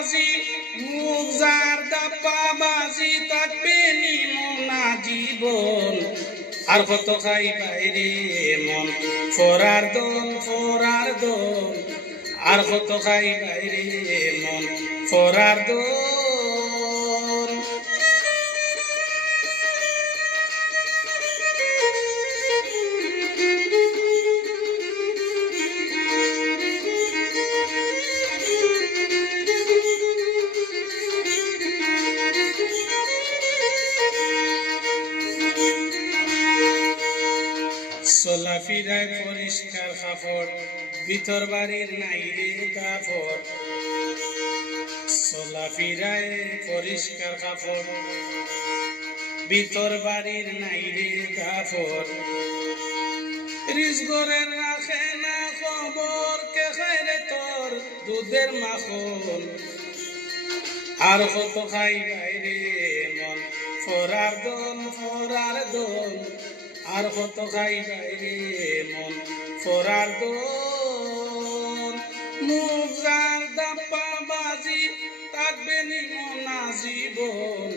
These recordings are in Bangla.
বাজি মুখ যার দাপ্পা বাজি থাকবে নিমনা জীবন আর কত খাই বাইরে মন ফোরার দোন আর কত খাই বাইরে মন ফোরার দোন চলাফিরায় পরিষ্কার কাপড় ভিতর বাড়ির নাইরে কাপড় চলাফিরায় পরিষ্কার কাপড় ভিতর বাড়ির নাইরে কাপড় রিজগরের রাখে না খবর কে খাইরে তোর দুধের মাখন আর কত খাই বাইরে মন ফোরার দোন আর কত খাই বাইরে মন ফোরার দোন মুখ যার দাপ্পা বাজি থাকবে নিমনা জীবন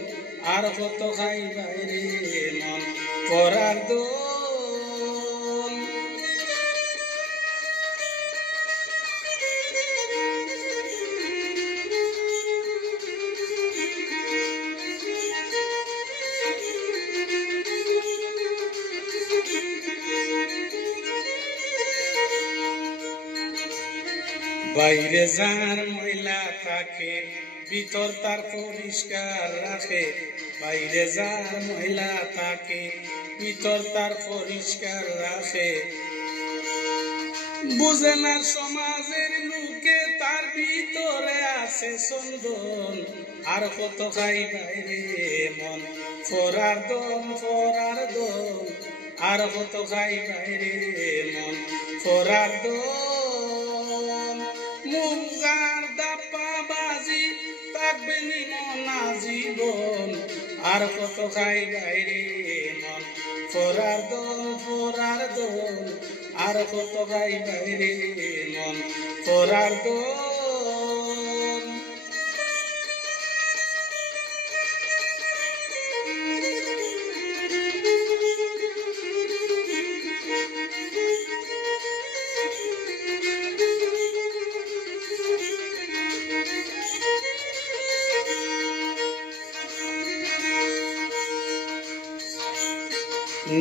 আর কত খাই বাইরে মন ফোরার দোন বাইরে যার ময়লা থাকে ভিতর তার পরিষ্কার রাখে বাইরে যার ময়লা থাকে ভিতর তার পরিষ্কার রাখে বুঝে না সমাজের লোকে তার ভিতরে আছে চন্দন আর কত খাই বাইরে মন ফোরার দোন আর কত খাই বাইরে মন ফোরার দোন মুখ যার দাপ্পা বাজি থাকবে নিমনা জীবন আর কত খাই বাইরে মন ফোরার দোন আর কত খাই বাইরে মন ফোরার দোন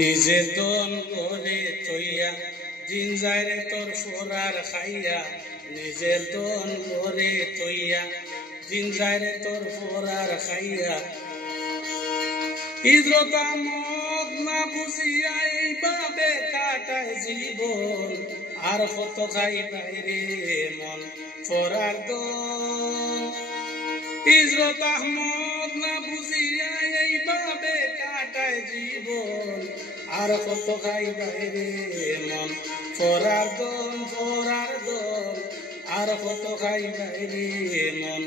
নিজের দন করে তৈয়া দিন যায় রে তোর ফোরার খাইয়া নিজের দন করে তৈয়া দিন যায় রে তোর ফোরার খাইয়া হিজরতা মত না বুঝিয়া এইভাবে কাটায় জীবন আর কত খাই বাইরে মন ফোরার দন হিজরত আহমদ না বুঝিয়া এইভাবে কাটায় জীবন আর কত খাই বাইরে মন ফোরার দন আর কত খাই বাইরে মন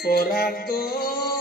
ফোরার দন